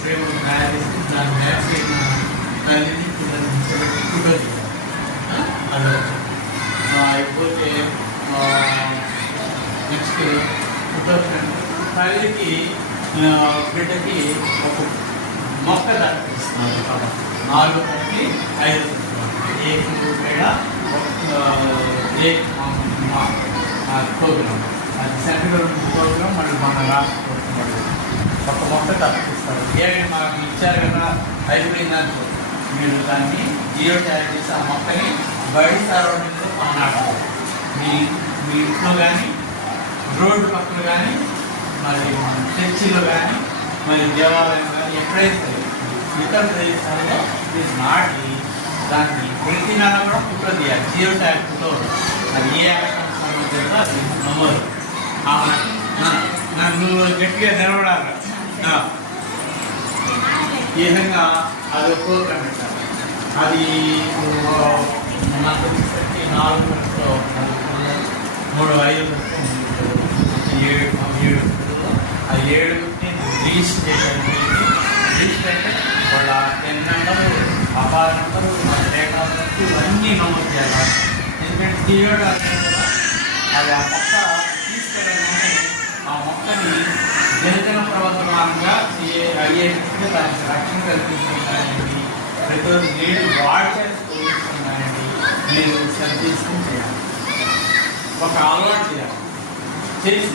Frame తయారు చేసి దాన్ని మ్యాచ్ చేయడం తల్లిని ఫోటో అది అయిపోతే నెక్స్ట్ ఫోటో తల్లికి బిడ్డకి ఒక మొక్క దర్శిస్తున్నారు 4 మొక్కలు 5 ప్రోగ్రామ్ అది సెంట్రల్ ప్రోగ్రామ్ మళ్ళీ మన రాష్ట్ర ఒక మొక్క తప్పిస్తారు. ఏమైనా మాకు ఇచ్చారు కదా అయిపోయిందనుకో మీరు దాన్ని జియో ట్యాగ్ చేసి ఆ మొక్కని బయట సరౌండింగ్లో నాటుకోవాలి. మీ ఇంట్లో కానీ రోడ్డు పక్కన కానీ మరి చర్చిలో కానీ మరి దేవాలయం కానీ ఎక్కడైతే ఇతర ప్రదేశాల్లో మీరు నాటి దాన్ని ప్రతి నెల కూడా ఫోటో తీయాలి. జియో ట్యాగ్ ఫోటో అది ఏ యాక్షన్ సంబంధించిందో అది నమోదు. నన్ను గట్టిగా నిలబడాలి. ఈ విధంగా అది ప్రోగ్రామ్ పెట్టాలి. అది నాకు వచ్చేసరికి 4 గంటలు 3 5 7 ఆ 7 రిజిస్టర్ చేశాను. రిజిస్టర్ అంటే వాళ్ళ 10 number APAAR number date of birth ఇవన్నీ నమోదు చేయాలి. ఎందుకంటే తీయడం అది ఆ మొక్క తీసుకెళ్ళగానే ఆ మొక్కని జనజన ప్రవర్తనంగా అయ్యేటట్టుగా దానికి రక్షణ కల్పించుకుంటానండి. ప్రతిరోజు నీళ్ళు వాడి చేసుకోవాలండి. మీరు సరి చేసుకుని చేయాలి. ఒక అలవాటు చేయాలి చేసి